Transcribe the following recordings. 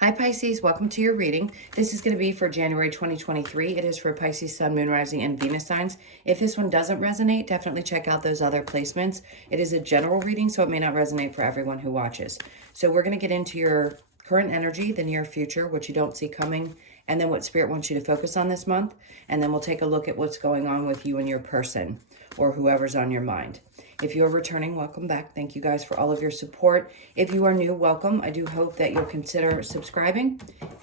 Hi Pisces, welcome to your reading. This is going to be for January 2023. It is for Pisces, Sun, Moon, Rising, and Venus signs. If this one doesn't resonate, definitely check out those other placements. It is a general reading, so it may not resonate for everyone who watches. So we're going to get into your current energy, the near future, what you don't see coming, and then what Spirit wants you to focus on this month. And then we'll take a look at what's going on with you and your person or whoever's on your mind. If you're returning, welcome back. Thank you guys for all of your support. If you are new, welcome. I do hope that you'll consider subscribing,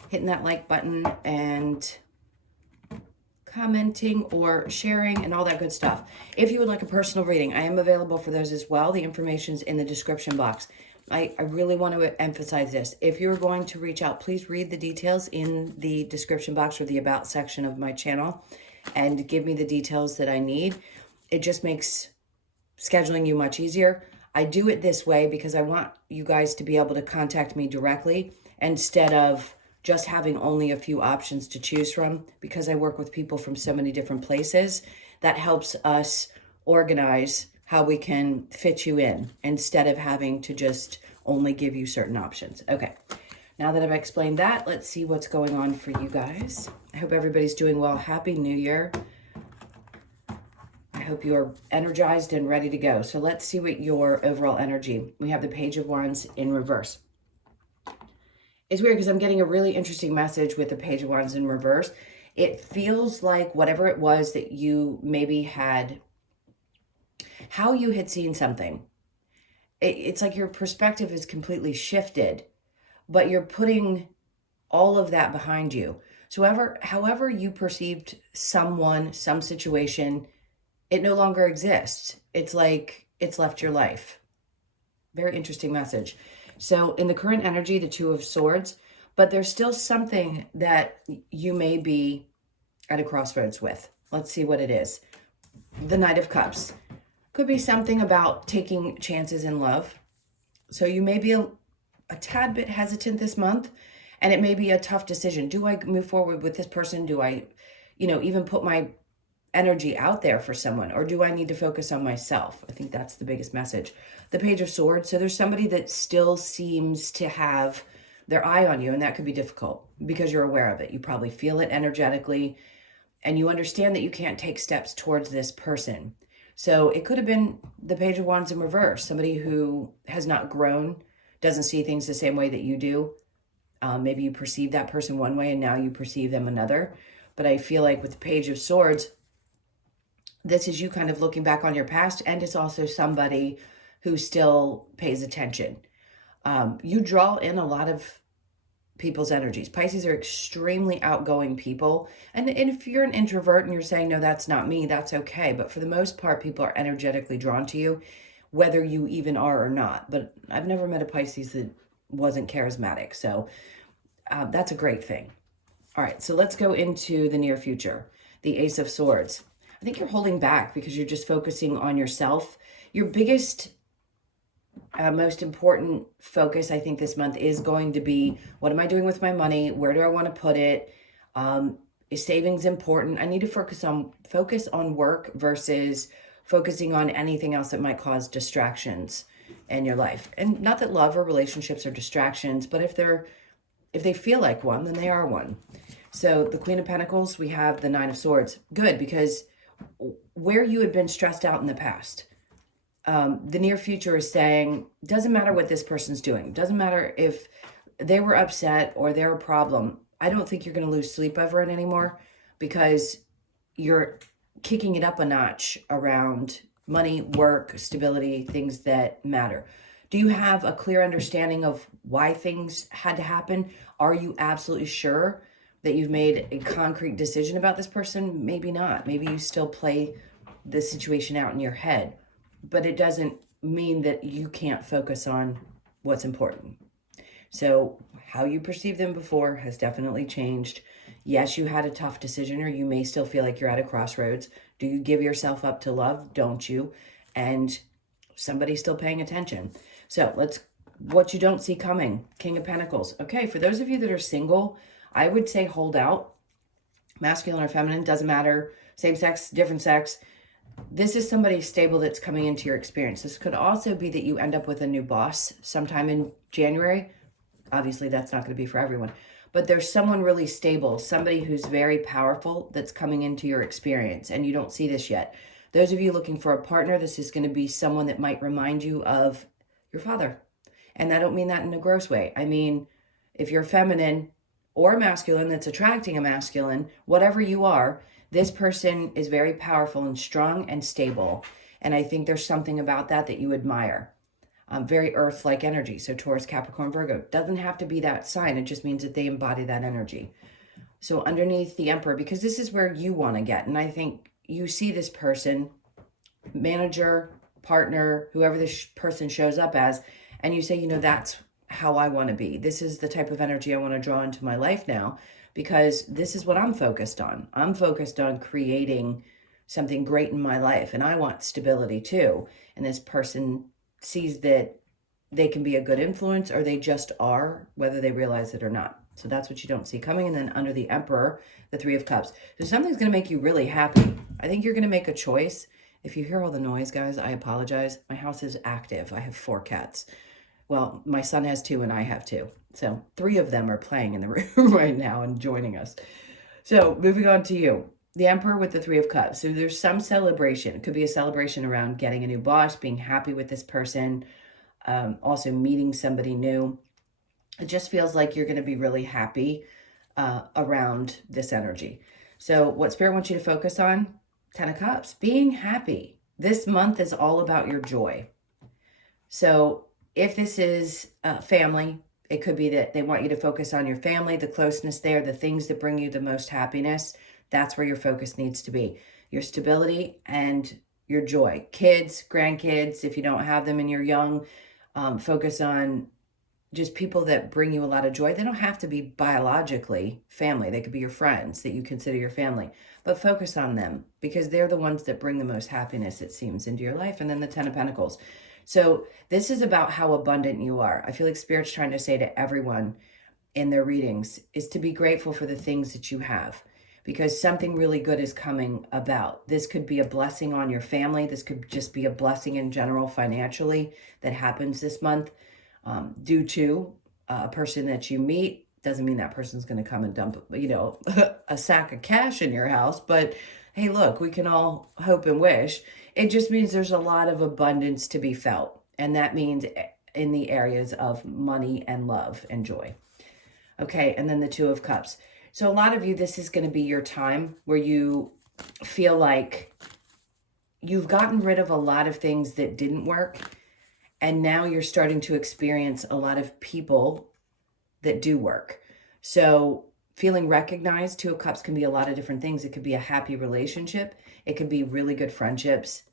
hitting that like button, and commenting or sharing and all that good stuff. If you would like a personal reading, I am available for those as well. The information's in the description box. I really want to emphasize this. If you're going to reach out, please read the details in the description box or the About section of my channel and give me the details that I need. It just makes scheduling you much easier. I do it this way because I want you guys to be able to contact me directly instead of just having only a few options to choose from, because I work with people from so many different places. That helps us organize how we can fit you in instead of having to just only give you certain options. Okay, now that I've explained that, let's see what's going on for you guys. I hope everybody's doing well. Happy New Year. I hope you're energized and ready to go. So let's see what your overall energy. We have the Page of Wands in reverse. It's weird because I'm getting a really interesting message with the Page of Wands in reverse. It feels like whatever it was that you maybe had, how you had seen something. It's like your perspective is completely shifted, but you're putting all of that behind you. So however you perceived someone, some situation, it no longer exists. It's like it's left your life. Very interesting message. So in the current energy, the Two of Swords, but there's still something that you may be at a crossroads with. Let's see what it is. The Knight of Cups. Could be something about taking chances in love. So you may be a tad bit hesitant this month, and it may be a tough decision. Do I move forward with this person? Do I, even put my energy out there for someone, or do I need to focus on myself? I think that's the biggest message. The Page of Swords. So there's somebody that still seems to have their eye on you, and that could be difficult because you're aware of it. You probably feel it energetically, and you understand that you can't take steps towards this person. So it could have been the Page of Wands in reverse, somebody who has not grown, doesn't see things the same way that you do. Maybe you perceive that person one way and now you perceive them another. But I feel like with the Page of Swords, this is you kind of looking back on your past, and it's also somebody who still pays attention. You draw in a lot of people's energies. Pisces are extremely outgoing people. And if you're an introvert and you're saying, no, that's not me, that's okay. But for the most part, people are energetically drawn to you, whether you even are or not. But I've never met a Pisces that wasn't charismatic. So that's a great thing. All right, so let's go into the near future. The Ace of Swords. I think you're holding back because you're just focusing on yourself. Your biggest, most important focus, I think, this month is going to be, what am I doing with my money? Where do I want to put it? Is savings important? I need to focus on work versus focusing on anything else that might cause distractions in your life. And not that love or relationships are distractions, but if they feel like one, then they are one. So the Queen of Pentacles, we have the Nine of Swords. Good, because where you had been stressed out in the past, the near future is saying, doesn't matter what this person's doing. Doesn't matter if they were upset or they're a problem. I don't think you're going to lose sleep over it anymore because you're kicking it up a notch around money, work, stability, things that matter. Do you have a clear understanding of why things had to happen? Are you absolutely sure that you've made a concrete decision about this person? Maybe not. Maybe you still play the situation out in your head, but it doesn't mean that you can't focus on what's important. So how you perceived them before has definitely changed. Yes, you had a tough decision, or you may still feel like you're at a crossroads. Do you give yourself up to love? Don't you? And somebody's still paying attention. So what you don't see coming, King of Pentacles. Okay, for those of you that are single, I would say hold out. Masculine or feminine, doesn't matter. Same sex, different sex. This is somebody stable that's coming into your experience. This could also be that you end up with a new boss sometime in January. Obviously, that's not going to be for everyone. But there's someone really stable, somebody who's very powerful that's coming into your experience, and you don't see this yet. Those of you looking for a partner, this is going to be someone that might remind you of your father. And I don't mean that in a gross way. I mean, if you're feminine or masculine that's attracting a masculine, whatever you are, this person is very powerful and strong and stable. And I think there's something about that that you admire. Very earth-like energy. So Taurus, Capricorn, Virgo. Doesn't have to be that sign. It just means that they embody that energy. So underneath the Emperor, because this is where you want to get. And I think you see this person, manager, partner, whoever this person shows up as, and you say, you know, that's how I want to be. This is the type of energy I want to draw into my life now, because this is what I'm focused on. I'm focused on creating something great in my life, and I want stability too. And this person sees that they can be a good influence, or they just are, whether they realize it or not. So that's what you don't see coming. And then under the Emperor, the Three of Cups. So something's going to make you really happy. I think you're going to make a choice. If you hear all the noise, guys, I apologize. My house is active. I have 4 cats. Well, my son has 2 and I have 2. So 3 of them are playing in the room right now and joining us. So moving on to you. The Emperor with the Three of Cups. So there's some celebration. It could be a celebration around getting a new boss, being happy with this person, also meeting somebody new. It just feels like you're going to be really happy around this energy. So what Spirit wants you to focus on, 10 of Cups, being happy. This month is all about your joy. So if this is family, it could be that they want you to focus on your family, the closeness there, the things that bring you the most happiness. That's where your focus needs to be. Your stability and your joy. Kids, grandkids, if you don't have them and you're young, focus on just people that bring you a lot of joy. They don't have to be biologically family. They could be your friends that you consider your family. But focus on them, because they're the ones that bring the most happiness, it seems, into your life. And then the 10 of Pentacles. So this is about how abundant you are. I feel like Spirit's trying to say to everyone in their readings is to be grateful for the things that you have, because something really good is coming about. This could be a blessing on your family. This could just be a blessing in general financially that happens this month due to a person that you meet. Doesn't mean that person's going to come and dump, you know, a sack of cash in your house. But hey, look, we can all hope and wish. It just means there's a lot of abundance to be felt. And that means in the areas of money and love and joy. Okay, and then the 2 of Cups. So a lot of you, this is going to be your time where you feel like you've gotten rid of a lot of things that didn't work. And now you're starting to experience a lot of people that do work. So feeling recognized, 2 of Cups can be a lot of different things. It could be a happy relationship. It could be really good friendships.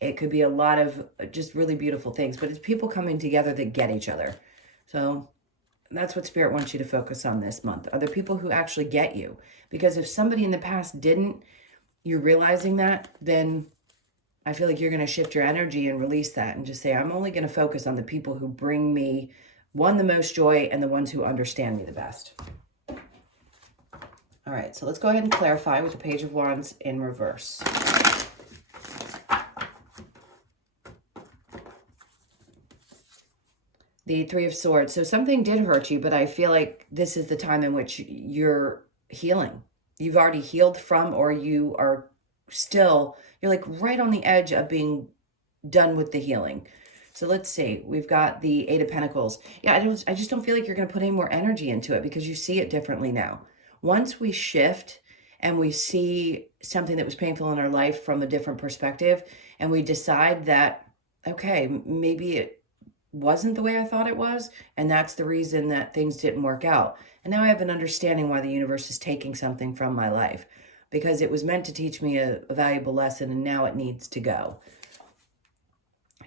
It could be a lot of just really beautiful things. But it's people coming together that get each other. So that's what Spirit wants you to focus on this month. Are there people who actually get you? Because if somebody in the past didn't, you're realizing that, then I feel like you're going to shift your energy and release that and just say, I'm only going to focus on the people who bring me, one, the most joy, and the ones who understand me the best. All right, so let's go ahead and clarify with the Page of Wands in reverse. The 3 of Swords. So something did hurt you, but I feel like this is the time in which you're healing. You've already healed from, or you are still, you're like right on the edge of being done with the healing. So let's see. We've got the 8 of Pentacles. Yeah, I just don't feel like you're going to put any more energy into it, because you see it differently now. Once we shift and we see something that was painful in our life from a different perspective, and we decide that, okay, maybe it wasn't the way I thought it was, and that's the reason that things didn't work out. And now I have an understanding why the universe is taking something from my life, because it was meant to teach me a valuable lesson, and now it needs to go.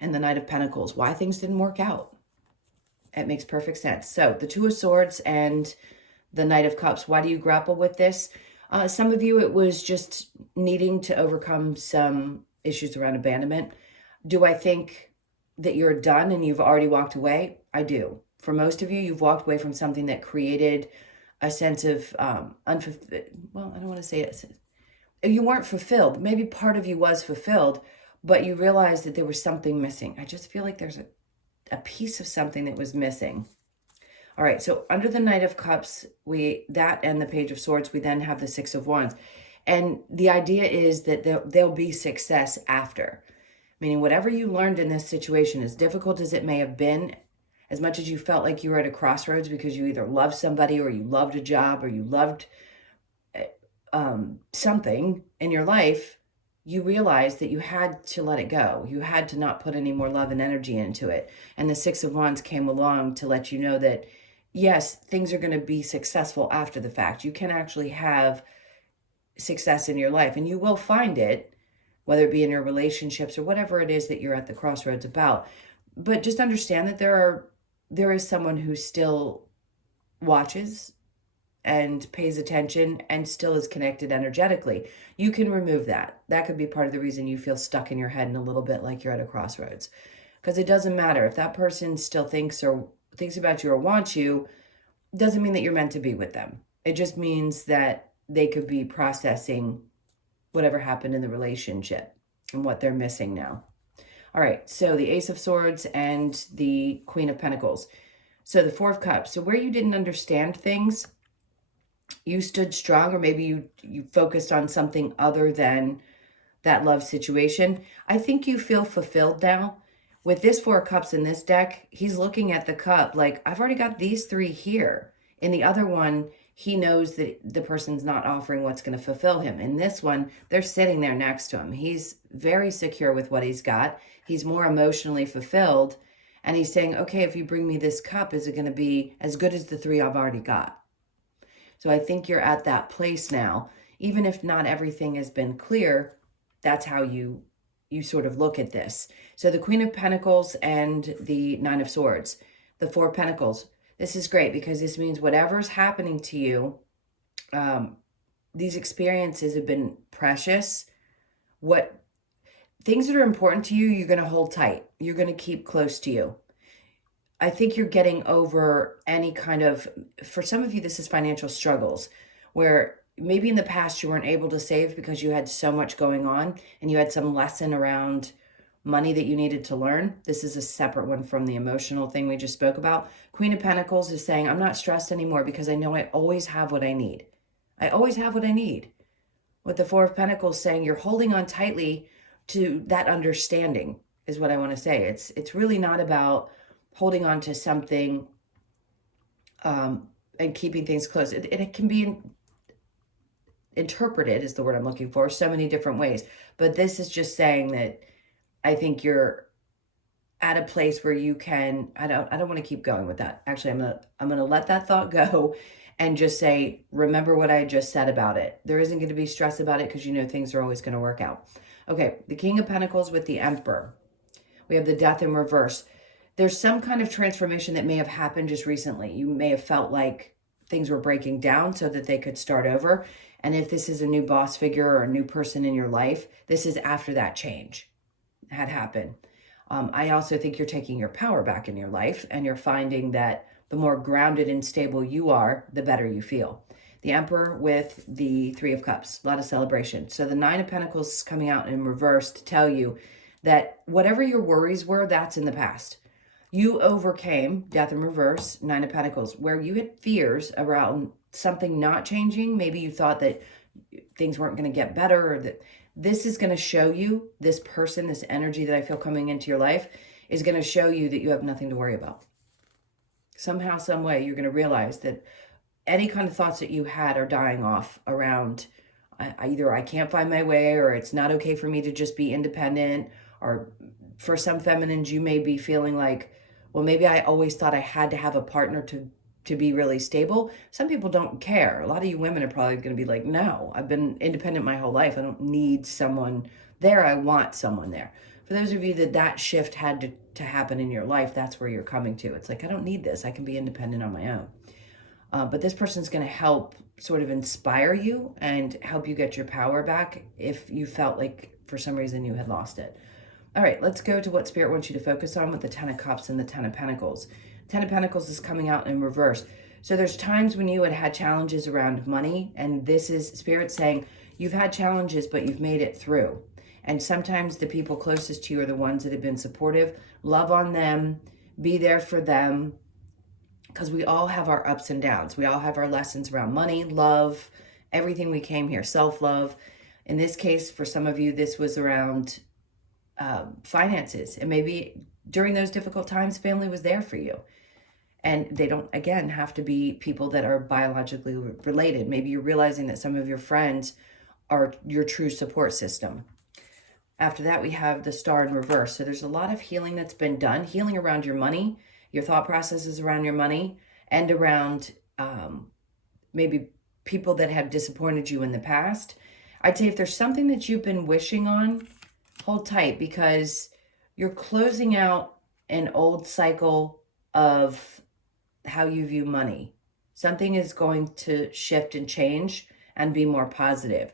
And the Knight of Pentacles, why things didn't work out. It makes perfect sense. So the 2 of Swords and the Knight of Cups, why do you grapple with this? Some of you, it was just needing to overcome some issues around abandonment. Do I think that you're done and you've already walked away? I do. For most of you, you've walked away from something that created a sense of unfulfilled. Well, I don't want to say it. You weren't fulfilled. Maybe part of you was fulfilled, but you realized that there was something missing. I just feel like there's a piece of something that was missing. All right, so under the Knight of Cups, that and the Page of Swords, we then have the Six of Wands. And the idea is that there'll be success after. Meaning whatever you learned in this situation, as difficult as it may have been, as much as you felt like you were at a crossroads because you either loved somebody or you loved a job or you loved something in your life, you realized that you had to let it go. You had to not put any more love and energy into it. And the Six of Wands came along to let you know that, yes, things are going to be successful after the fact. You can actually have success in your life, and you will find it, whether it be in your relationships or whatever it is that you're at the crossroads about. But just understand that there is someone who still watches and pays attention and still is connected energetically. You can remove that. That could be part of the reason you feel stuck in your head and a little bit like you're at a crossroads. Because it doesn't matter. If that person still thinks about you or wants you, doesn't mean that you're meant to be with them. It just means that they could be processing whatever happened in the relationship and what they're missing now. All right, so the Ace of Swords and the Queen of Pentacles. So the Four of Cups. So where you didn't understand things, you stood strong, or maybe you focused on something other than that love situation. I think you feel fulfilled now. With this Four of Cups in this deck, he's looking at the cup like, I've already got these three here. In the other one, he knows that the person's not offering what's going to fulfill him. In this one, they're sitting there next to him. He's very secure with what he's got. He's more emotionally fulfilled. And he's saying, okay, if you bring me this cup, is it going to be as good as the three I've already got? So I think you're at that place now. Even if not everything has been clear, that's how you sort of look at this. So the Queen of Pentacles and the Nine of Swords, the Four of Pentacles. This is great because this means whatever's happening to you, these experiences have been precious. What things that are important to you, you're going to hold tight. You're going to keep close to you. I think you're getting over any kind of, for some of you, this is financial struggles, where maybe in the past you weren't able to save because you had so much going on and you had some lesson around money that you needed to learn. This is a separate one from the emotional thing we just spoke about. Queen of Pentacles is saying, I'm not stressed anymore because I know I always have what I need. I always have what I need. With the Four of Pentacles saying you're holding on tightly to that understanding is what I want to say. It's really not about holding on to something and keeping things close. It can be interpreted, is the word I'm looking for, so many different ways. But this is just saying that I think you're at a place where you can, I don't want to keep going with that. Actually, I'm gonna let that thought go and just say, remember what I just said about it. There isn't going to be stress about it because you know things are always going to work out. Okay, the King of Pentacles with the Emperor. We have the Death in reverse. There's some kind of transformation that may have happened just recently. You may have felt like things were breaking down so that they could start over. And if this is a new boss figure or a new person in your life, this is after that change had happened. I also think you're taking your power back in your life, and you're finding that the more grounded and stable you are, the better you feel. The Emperor with the Three of Cups, a lot of celebration. So the Nine of Pentacles is coming out in reverse to tell you that whatever your worries were, that's in the past. You overcame, Death in reverse, Nine of Pentacles, where you had fears around something not changing. Maybe you thought that things weren't going to get better, or that this is going to show you, this person, this energy that I feel coming into your life is going to show you that you have nothing to worry about. Somehow, some way, you're going to realize that any kind of thoughts that you had are dying off around either I can't find my way, or it's not okay for me to just be independent, or for some feminines, you may be feeling like, well, maybe I always thought I had to have a partner to be really stable. Some people don't care. A lot of you women are probably going to be like, no, I've been independent my whole life. I don't need someone there. I want someone there. For those of you that shift had to happen in your life, that's where you're coming to. It's like, I don't need this. I can be independent on my own. But this person's going to help sort of inspire you and help you get your power back if you felt like for some reason you had lost it. All right, let's go to what Spirit wants you to focus on with the Ten of Cups and the Ten of Pentacles. Ten of Pentacles is coming out in reverse. So there's times when you had challenges around money, and this is Spirit saying you've had challenges, but you've made it through. And sometimes the people closest to you are the ones that have been supportive. Love on them, be there for them, because we all have our ups and downs. We all have our lessons around money, love, everything we came here, self-love. In this case, for some of you, this was around finances. And maybe during those difficult times, family was there for you. And they don't, again, have to be people that are biologically related. Maybe you're realizing that some of your friends are your true support system. After that, we have the Star in reverse. So there's a lot of healing that's been done, healing around your money, your thought processes around your money, and around maybe people that have disappointed you in the past. I'd say if there's something that you've been wishing on, hold tight, because you're closing out an old cycle of how you view money. Something is going to shift and change and be more positive.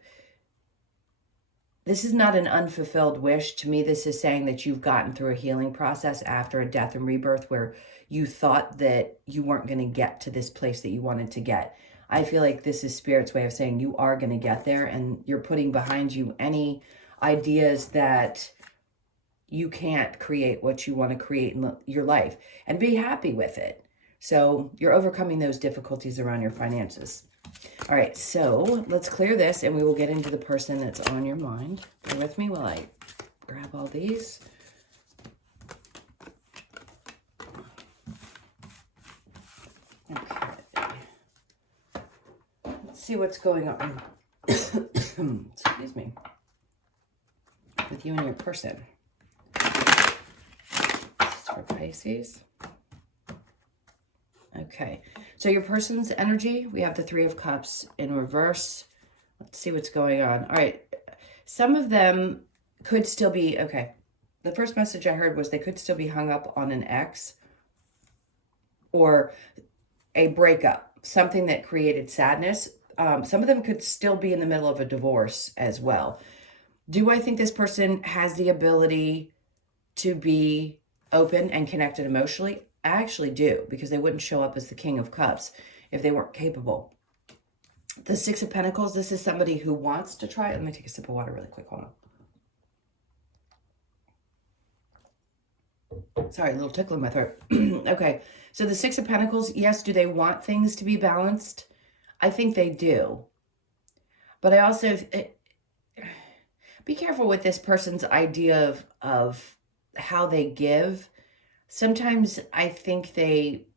This is not an unfulfilled wish. To me, this is saying that you've gotten through a healing process after a death and rebirth where you thought that you weren't going to get to this place that you wanted to get. I feel like this is Spirit's way of saying you are going to get there, and you're putting behind you any ideas that you can't create what you want to create in your life, and be happy with it. So you're overcoming those difficulties around your finances. All right, so let's clear this and we will get into the person that's on your mind. Bear with me while I grab all these. Okay. Let's see what's going on. Excuse me. With you and your person. This is for Pisces. Okay, so your person's energy, we have the Three of Cups in reverse. Let's see what's going on. All right, some of them could still be, okay, the first message I heard was they could still be hung up on an ex or a breakup, something that created sadness. Some of them could still be in the middle of a divorce as well. Do I think this person has the ability to be open and connected emotionally? I actually do, because they wouldn't show up as the King of Cups if they weren't capable. The Six of Pentacles, this is somebody who wants to try. Let me take a sip of water really quick. Hold on. Sorry, a little tickle in my throat. Okay, so the Six of Pentacles, yes, do they want things to be balanced? I think they do. But I also, be careful with this person's idea of how they give. Sometimes I think they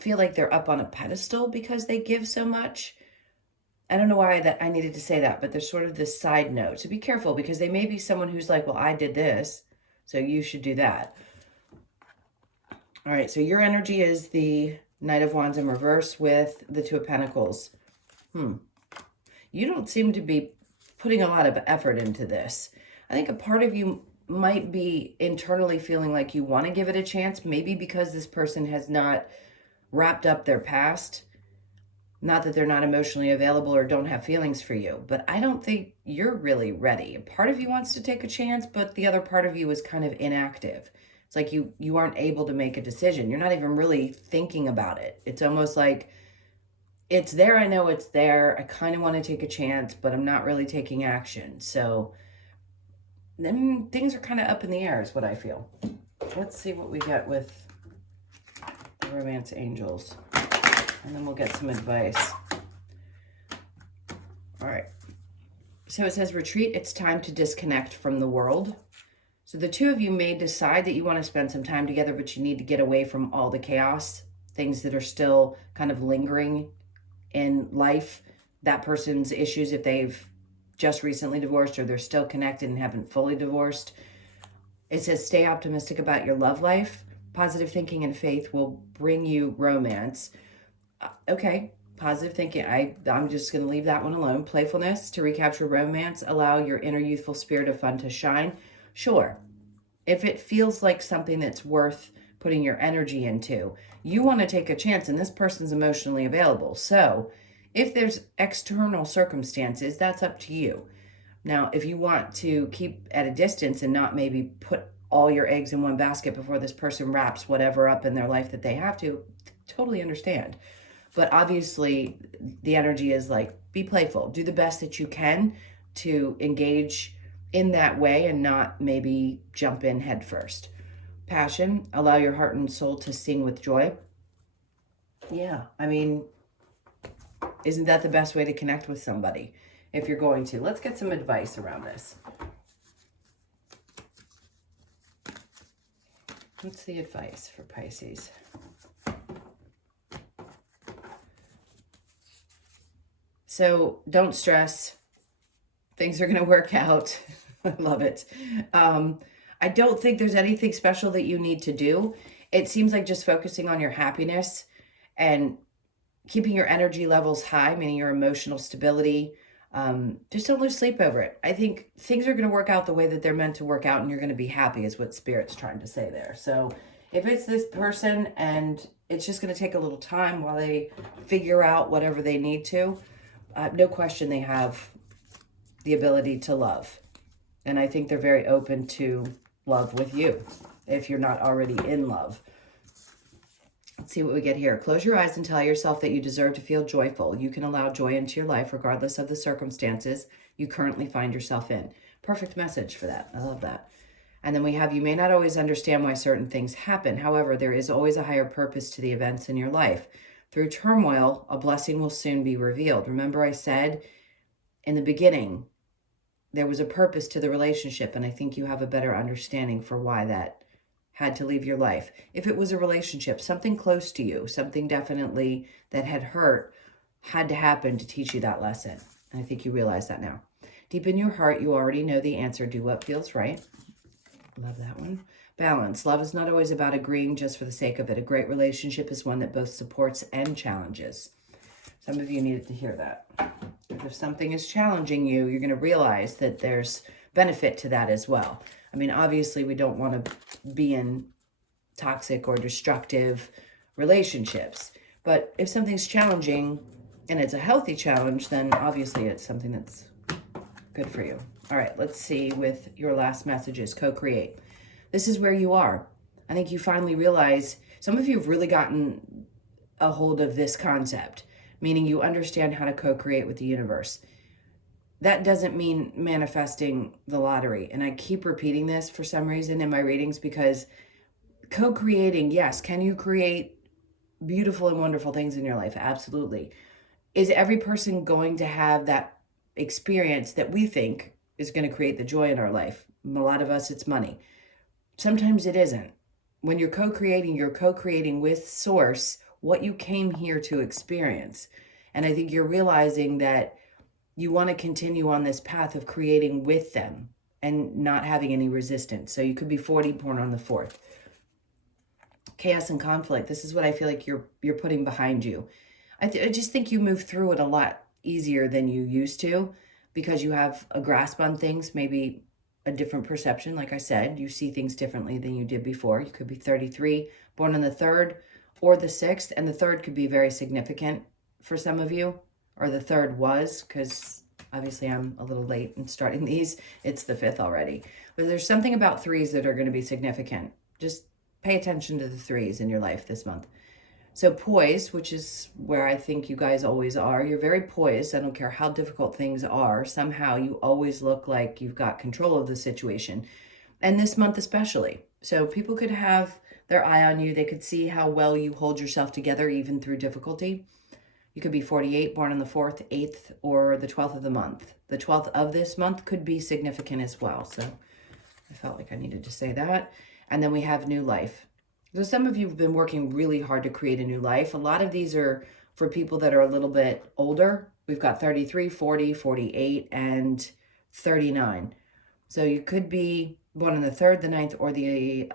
feel like they're up on a pedestal because they give so much. I don't know why that I needed to say that, but there's sort of this side note. So be careful, because they may be someone who's like, well, I did this, so you should do that. All right, so your energy is the Knight of Wands in reverse with the Two of Pentacles. You don't seem to be putting a lot of effort into this. I think a part of you might be internally feeling like you want to give it a chance, maybe because this person has not wrapped up their past. Not that they're not emotionally available or don't have feelings for you, but I don't think you're really ready. Part of you wants to take a chance, but the other part of you is kind of inactive. It's like you aren't able to make a decision. You're not even really thinking about it. It's almost like, it's there, I know it's there, I kind of want to take a chance, but I'm not really taking action. So then things are kind of up in the air is what I feel. Let's see what we get with the Romance Angels. And then we'll get some advice. All right. So it says, retreat, it's time to disconnect from the world. So the two of you may decide that you want to spend some time together, but you need to get away from all the chaos, things that are still kind of lingering in life. That person's issues, if they've just recently divorced or they're still connected and haven't fully divorced. It says stay optimistic about your love life. Positive thinking and faith will bring you romance. Okay, positive thinking. I'm just going to leave that one alone. Playfulness to recapture romance. Allow your inner youthful spirit of fun to shine. Sure, if it feels like something that's worth putting your energy into, you want to take a chance, and this person's emotionally available. So if there's external circumstances, that's up to you. Now, if you want to keep at a distance and not maybe put all your eggs in one basket before this person wraps whatever up in their life that they have to, totally understand. But obviously, the energy is like, be playful. Do the best that you can to engage in that way and not maybe jump in head first. Passion, allow your heart and soul to sing with joy. Yeah, I mean, isn't that the best way to connect with somebody if you're going to? Let's get some advice around this. What's the advice for Pisces? So don't stress. Things are going to work out. I love it. I don't think there's anything special that you need to do. It seems like just focusing on your happiness and keeping your energy levels high, meaning your emotional stability. Just don't lose sleep over it. I think things are going to work out the way that they're meant to work out, and you're going to be happy is what Spirit's trying to say there. So if it's this person and it's just going to take a little time while they figure out whatever they need to, no question they have the ability to love. And I think they're very open to love with you if you're not already in love. Let's see what we get here. Close your eyes and tell yourself that you deserve to feel joyful. You can allow joy into your life regardless of the circumstances you currently find yourself in. Perfect message for that. I love that. And then we have, you may not always understand why certain things happen. However, there is always a higher purpose to the events in your life. Through turmoil, a blessing will soon be revealed. Remember I said in the beginning, there was a purpose to the relationship, and I think you have a better understanding for why that had to leave your life. If it was a relationship, something close to you, something definitely that had hurt, had to happen to teach you that lesson. And I think you realize that now. Deep in your heart, you already know the answer. Do what feels right. Love that one. Balance. Love is not always about agreeing just for the sake of it. A great relationship is one that both supports and challenges. Some of you needed to hear that. If something is challenging you, you're going to realize that there's benefit to that as well. I mean, obviously, we don't want to be in toxic or destructive relationships. But if something's challenging and it's a healthy challenge, then obviously it's something that's good for you. All right, let's see with your last messages. Co-create. This is where you are. I think you finally realize, some of you have really gotten a hold of this concept, meaning you understand how to co-create with the universe. That doesn't mean manifesting the lottery. And I keep repeating this for some reason in my readings, because co-creating, yes, can you create beautiful and wonderful things in your life? Absolutely. Is every person going to have that experience that we think is going to create the joy in our life? A lot of us, it's money. Sometimes it isn't. When you're co-creating with Source, what you came here to experience. And I think you're realizing that you want to continue on this path of creating with them and not having any resistance. So you could be 40, born on the 4th. Chaos and conflict. This is what I feel like you're putting behind you. I just think you move through it a lot easier than you used to, because you have a grasp on things, maybe a different perception. Like I said, you see things differently than you did before. You could be 33, born on the 3rd or the 6th, and the 3rd could be very significant for some of you, or the 3rd was, because obviously I'm a little late in starting these. It's the 5th already. But there's something about 3s that are going to be significant. Just pay attention to the 3s in your life this month. So poised, which is where I think you guys always are. You're very poised. I don't care how difficult things are. Somehow you always look like you've got control of the situation. And this month especially. So people could have their eye on you. They could see how well you hold yourself together even through difficulty. You could be 48, born on the 4th, 8th, or the 12th of the month. The 12th of this month could be significant as well. So I felt like I needed to say that. And then we have new life. So some of you have been working really hard to create a new life. A lot of these are for people that are a little bit older. We've got 33, 40, 48, and 39. So you could be born on the 3rd, the 9th, or the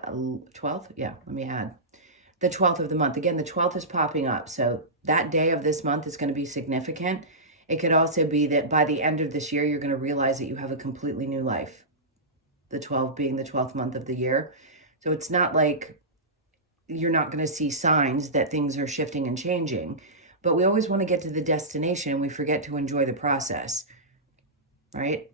12th. Yeah, let me add. The 12th of the month. Again, the 12th is popping up. So that day of this month is going to be significant. It could also be that by the end of this year, you're going to realize that you have a completely new life. The 12 being the 12th month of the year. So it's not like you're not going to see signs that things are shifting and changing, but we always want to get to the destination and we forget to enjoy the process, right?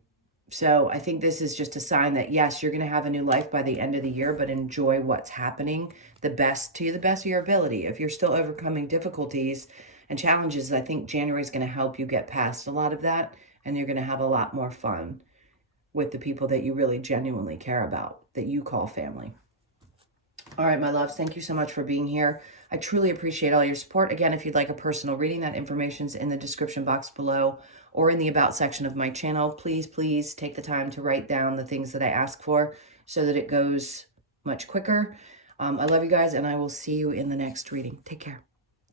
So I think this is just a sign that yes, you're going to have a new life by the end of the year, but enjoy what's happening to the best of your ability. If you're still overcoming difficulties and challenges, I think January is going to help you get past a lot of that, and you're going to have a lot more fun with the people that you really genuinely care about, that you call family. All right, my loves, thank you so much for being here. I truly appreciate all your support. Again, if you'd like a personal reading, that information's in the description box below or in the About section of my channel. Please take the time to write down the things that I ask for so that it goes much quicker. I love you guys, and I will see you in the next reading. Take care.